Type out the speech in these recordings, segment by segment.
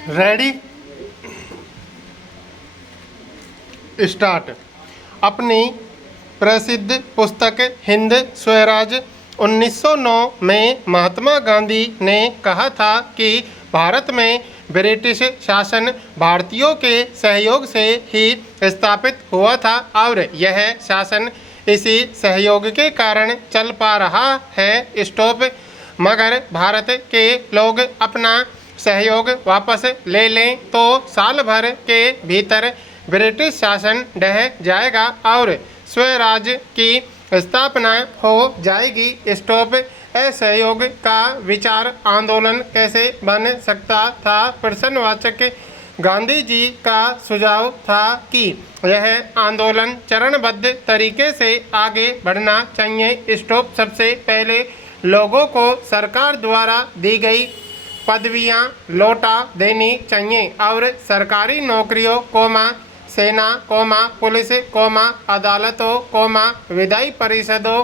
Ready start. अपनी प्रसिद्ध पुस्तक हिंद स्वराज 1909 में महात्मा गांधी ने कहा था कि भारत में ब्रिटिश शासन भारतीयों के सहयोग से ही स्थापित हुआ था और यह शासन इसी सहयोग के कारण चल पा रहा है। स्टॉप। मगर भारत के लोग अपना सहयोग वापस ले लें तो साल भर के भीतर ब्रिटिश शासन ढह जाएगा और स्वराज की स्थापना हो जाएगी। स्टॉप। असहयोग का विचार आंदोलन कैसे बन सकता था? प्रश्नवाचक। गांधी जी का सुझाव था कि यह आंदोलन चरणबद्ध तरीके से आगे बढ़ना चाहिए। स्टॉप। सबसे पहले लोगों को सरकार द्वारा दी गई पदवियां लौटा देनी चाहिए और सरकारी नौकरियों सेना पुलिस अदालतों विधायी परिषदों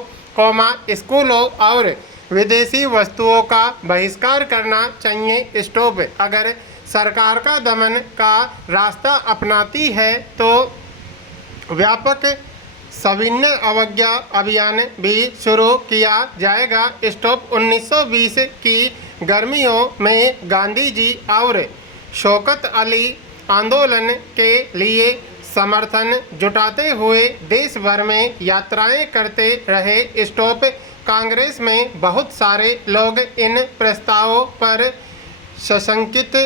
स्कूलों और विदेशी वस्तुओं का बहिष्कार करना चाहिए। स्टॉप। अगर सरकार का दमन का रास्ता अपनाती है तो व्यापक सविनय अवज्ञा अभियान भी शुरू किया जाएगा। स्टॉप। 1920 की गर्मियों में गांधी जी और शौकत अली आंदोलन के लिए समर्थन जुटाते हुए देश भर में यात्राएं करते रहे। स्टॉप। कांग्रेस में बहुत सारे लोग इन प्रस्तावों पर सशंकित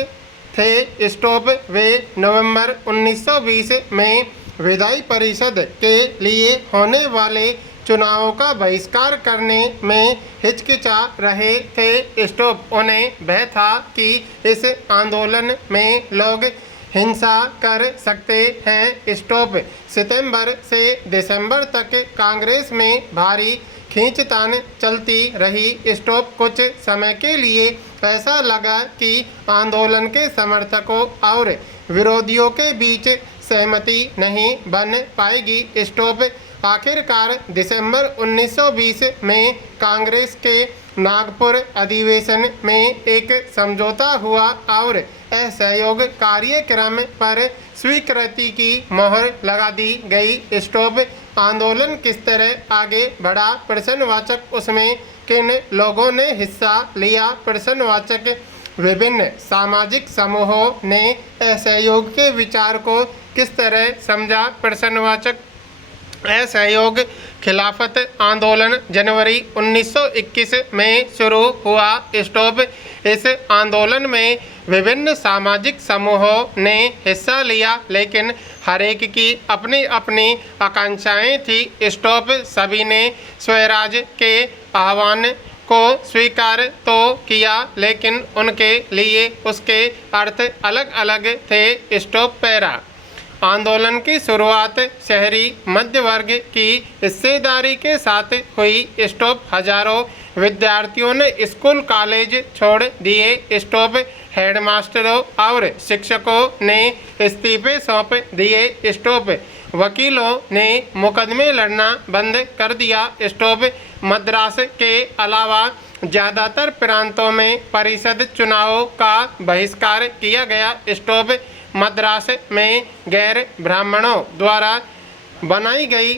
थे। स्टॉप। वे नवंबर 1920 में विधायी परिषद के लिए होने वाले चुनावों का बहिष्कार करने में हिचकिचा रहे थे। स्टॉप। उन्हें भय था कि इस आंदोलन में लोग हिंसा कर सकते हैं। स्टॉप। सितंबर से दिसंबर तक कांग्रेस में भारी खींचतान चलती रही। स्टॉप। कुछ समय के लिए ऐसा लगा कि आंदोलन के समर्थकों और विरोधियों के बीच सहमति नहीं बन पाएगी। स्टॉप। आखिरकार दिसंबर 1920 में कांग्रेस के नागपुर अधिवेशन में एक समझौता हुआ और असहयोग कार्यक्रम पर स्वीकृति की मोहर लगा दी गई। स्टॉप। आंदोलन किस तरह आगे बढ़ा? प्रश्नवाचक। उसमें किन लोगों ने हिस्सा लिया? प्रश्नवाचक। विभिन्न सामाजिक समूहों ने असहयोग के विचार को किस तरह समझा? प्रश्नवाचक। असहयोग खिलाफत आंदोलन जनवरी 1921 में शुरू हुआ। स्टॉप। इस आंदोलन में विभिन्न सामाजिक समूहों ने हिस्सा लिया लेकिन हर एक की अपनी अपनी आकांक्षाएं थी। स्टॉप। सभी ने स्वराज के आह्वान को स्वीकार तो किया लेकिन उनके लिए उसके अर्थ अलग अलग थे। स्टॉप। पैरा। आंदोलन की शुरुआत शहरी मध्य वर्ग की हिस्सेदारी के साथ हुई। स्टॉप। हजारों विद्यार्थियों ने स्कूल कॉलेज छोड़ दिए। स्टॉप। हेडमास्टरों और शिक्षकों ने इस्तीफे सौंप दिए। स्टॉप। वकीलों ने मुकदमे लड़ना बंद कर दिया। स्टॉप। मद्रास के अलावा ज़्यादातर प्रांतों में परिषद चुनावों का बहिष्कार किया गया। स्टॉप। मद्रास में गैर ब्राह्मणों द्वारा बनाई गई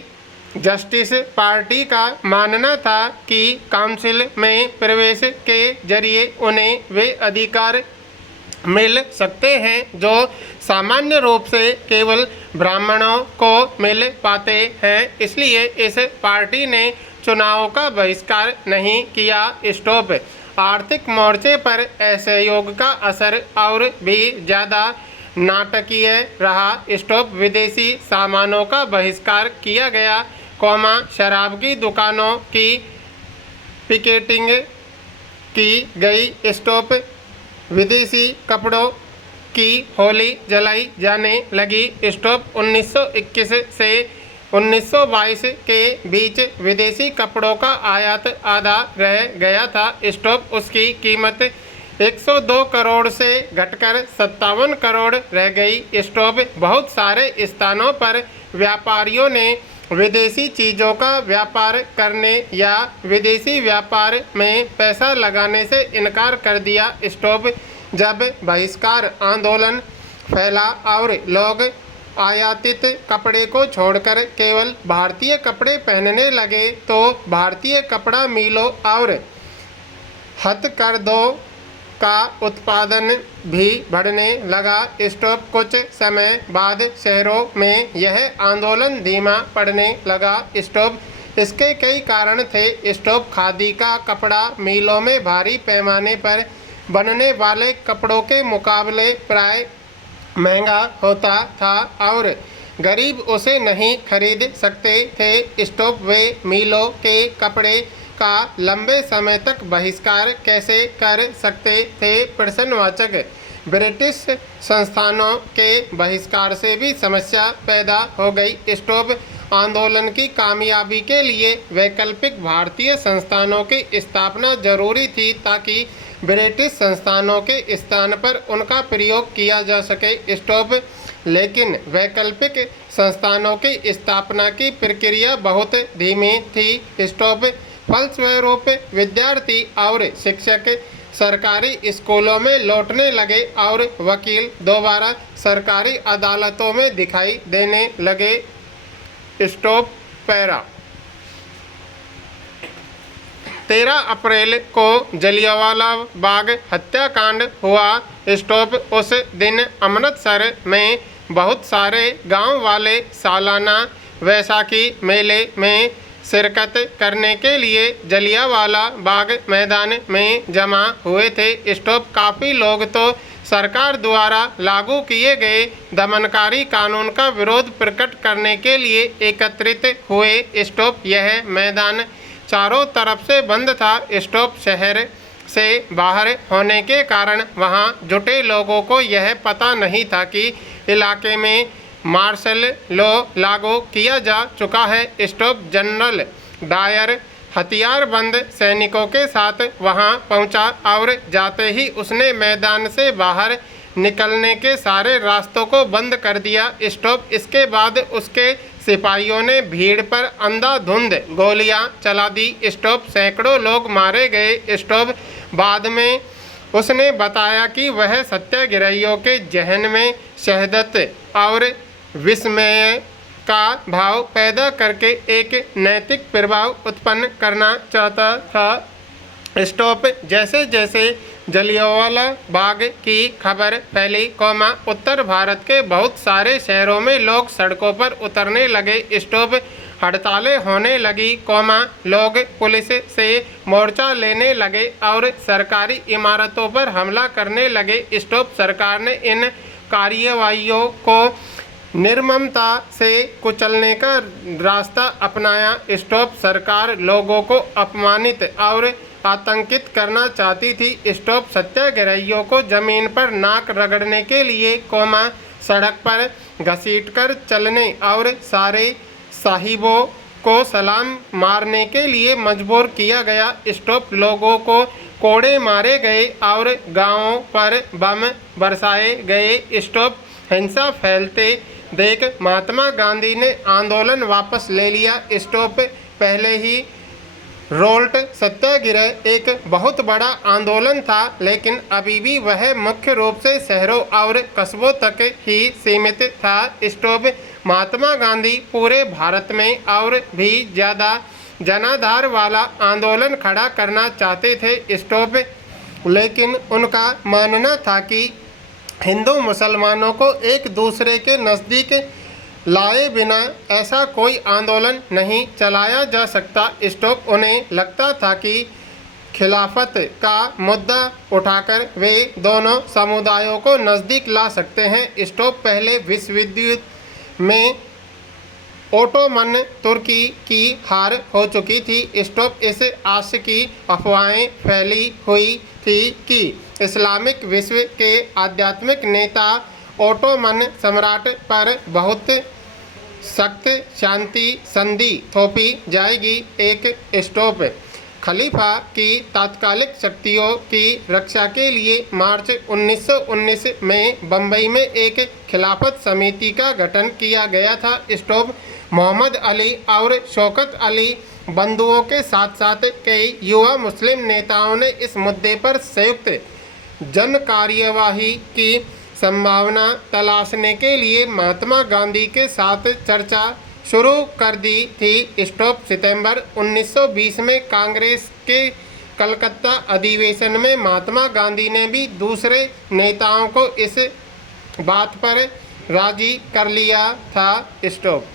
जस्टिस पार्टी का मानना था कि काउंसिल में प्रवेश के जरिए उन्हें वे अधिकार मिल सकते हैं जो सामान्य रूप से केवल ब्राह्मणों को मिल पाते हैं। इसलिए इस पार्टी ने चुनावों का बहिष्कार नहीं किया। स्टॉप। आर्थिक मोर्चे पर असहयोग का असर और भी ज़्यादा नाटकीय रहा। स्टॉप। विदेशी सामानों का बहिष्कार किया गया शराब की दुकानों की पिकेटिंग की गई। स्टॉप। विदेशी कपड़ों की होली जलाई जाने लगी। स्टॉप। 1921 से 1922 के बीच विदेशी कपड़ों का आयात आधा रह गया था। स्टॉप। उसकी कीमत 102 करोड़ से घटकर 57 करोड़ रह गई। स्टॉप। बहुत सारे स्थानों पर व्यापारियों ने विदेशी चीज़ों का व्यापार करने या विदेशी व्यापार में पैसा लगाने से इनकार कर दिया। स्टॉप। जब बहिष्कार आंदोलन फैला और लोग आयातित कपड़े को छोड़कर केवल भारतीय कपड़े पहनने लगे तो भारतीय कपड़ा मिलों और हथकरघों का उत्पादन भी बढ़ने लगा। स्टॉप कुछ समय बाद शहरों में यह आंदोलन धीमा पड़ने लगा। स्टॉप इसके कई कारण थे। स्टॉप खादी का कपड़ा मिलों में भारी पैमाने पर बनने वाले कपड़ों के मुकाबले प्राय महंगा होता था और गरीब उसे नहीं खरीद सकते थे। स्टॉप वे मिलों के कपड़े का लंबे समय तक बहिष्कार कैसे कर सकते थे? प्रश्नवाचक। ब्रिटिश संस्थानों के बहिष्कार से भी समस्या पैदा हो गई। स्टॉप आंदोलन की कामयाबी के लिए वैकल्पिक भारतीय संस्थानों की स्थापना जरूरी थी ताकि ब्रिटिश संस्थानों के स्थान पर उनका प्रयोग किया जा सके। स्टॉप लेकिन वैकल्पिक संस्थानों की स्थापना की प्रक्रिया बहुत धीमी थी। स्टॉप फलस्वरूप विद्यार्थी और शिक्षक सरकारी स्कूलों में लौटने लगे और वकील दोबारा सरकारी अदालतों में दिखाई देने लगे। स्टॉप पैरा 13 अप्रैल को जलियांवाला बाग हत्याकांड हुआ। स्टॉप उस दिन अमृतसर में बहुत सारे गांव वाले सालाना वैसाखी मेले में शिरकत करने के लिए जलियांवाला बाग मैदान में जमा हुए थे। स्टॉप काफ़ी लोग तो सरकार द्वारा लागू किए गए दमनकारी कानून का विरोध प्रकट करने के लिए एकत्रित हुए। स्टॉप यह मैदान चारों तरफ से बंद था। स्टॉप शहर से बाहर होने के कारण वहां जुटे लोगों को यह पता नहीं था कि इलाके में मार्शल लॉ लागू किया जा चुका है। स्टॉप जनरल डायर हथियारबंद सैनिकों के साथ वहां पहुंचा और जाते ही उसने मैदान से बाहर निकलने के सारे रास्तों को बंद कर दिया। स्टॉप इसके बाद उसके सिपाहियों ने भीड़ पर अंधाधुंध गोलियां चला दी। स्टॉप सैकड़ों लोग मारे गए। स्टॉप बाद में उसने बताया कि वह सत्याग्रहियों के जहन में शहादत और विस्मय का भाव पैदा करके एक नैतिक प्रभाव उत्पन्न करना चाहता था। स्टॉप जैसे जैसे जलियांवाला बाग की खबर फैली, उत्तर भारत के बहुत सारे शहरों में लोग सड़कों पर उतरने लगे। स्टॉप हड़तालें होने लगी, लोग पुलिस से मोर्चा लेने लगे और सरकारी इमारतों पर हमला करने लगे। स्टॉप सरकार ने इन कार्रवाइयों को निर्ममता से कुचलने का रास्ता अपनाया। स्टॉप सरकार लोगों को अपमानित और आतंकित करना चाहती थी। स्टॉप सत्याग्रहियों को जमीन पर नाक रगड़ने के लिए सड़क पर घसीटकर चलने और सारे साहिबों को सलाम मारने के लिए मजबूर किया गया। स्टॉप लोगों को कोड़े मारे गए और गांवों पर बम बरसाए गए। स्टॉप हिंसा फैलते देख महात्मा गांधी ने आंदोलन वापस ले लिया। स्टॉप पहले ही रोल्ट सत्याग्रह एक बहुत बड़ा आंदोलन था, लेकिन अभी भी वह मुख्य रूप से शहरों और कस्बों तक ही सीमित था। स्टॉप महात्मा गांधी पूरे भारत में और भी ज़्यादा जनाधार वाला आंदोलन खड़ा करना चाहते थे। स्टॉप लेकिन उनका मानना था कि हिंदू मुसलमानों को एक दूसरे के नज़दीक लाए बिना ऐसा कोई आंदोलन नहीं चलाया जा सकता। स्टॉप उन्हें लगता था कि खिलाफत का मुद्दा उठाकर वे दोनों समुदायों को नज़दीक ला सकते हैं। स्टॉप पहले विश्व युद्ध में ओटोमन तुर्की की हार हो चुकी थी। स्टॉप इस आशय की अफवाहें फैली हुई थी कि इस्लामिक विश्व के आध्यात्मिक नेता ओटोमन सम्राट पर बहुत सख्त शांति संधि थोपी जाएगी। एक स्टॉप खलीफा की तात्कालिक शक्तियों की रक्षा के लिए मार्च 1919 में बम्बई में एक खिलाफत समिति का गठन किया गया था। स्टॉप मोहम्मद अली और शौकत अली बंधुओं के साथ साथ कई युवा मुस्लिम नेताओं ने इस मुद्दे पर संयुक्त जन कार्यवाही की संभावना तलाशने के लिए महात्मा गांधी के साथ चर्चा शुरू कर दी थी। स्टॉप सितंबर 1920 में कांग्रेस के कलकत्ता अधिवेशन में महात्मा गांधी ने भी दूसरे नेताओं को इस बात पर राजी कर लिया था। स्टॉप।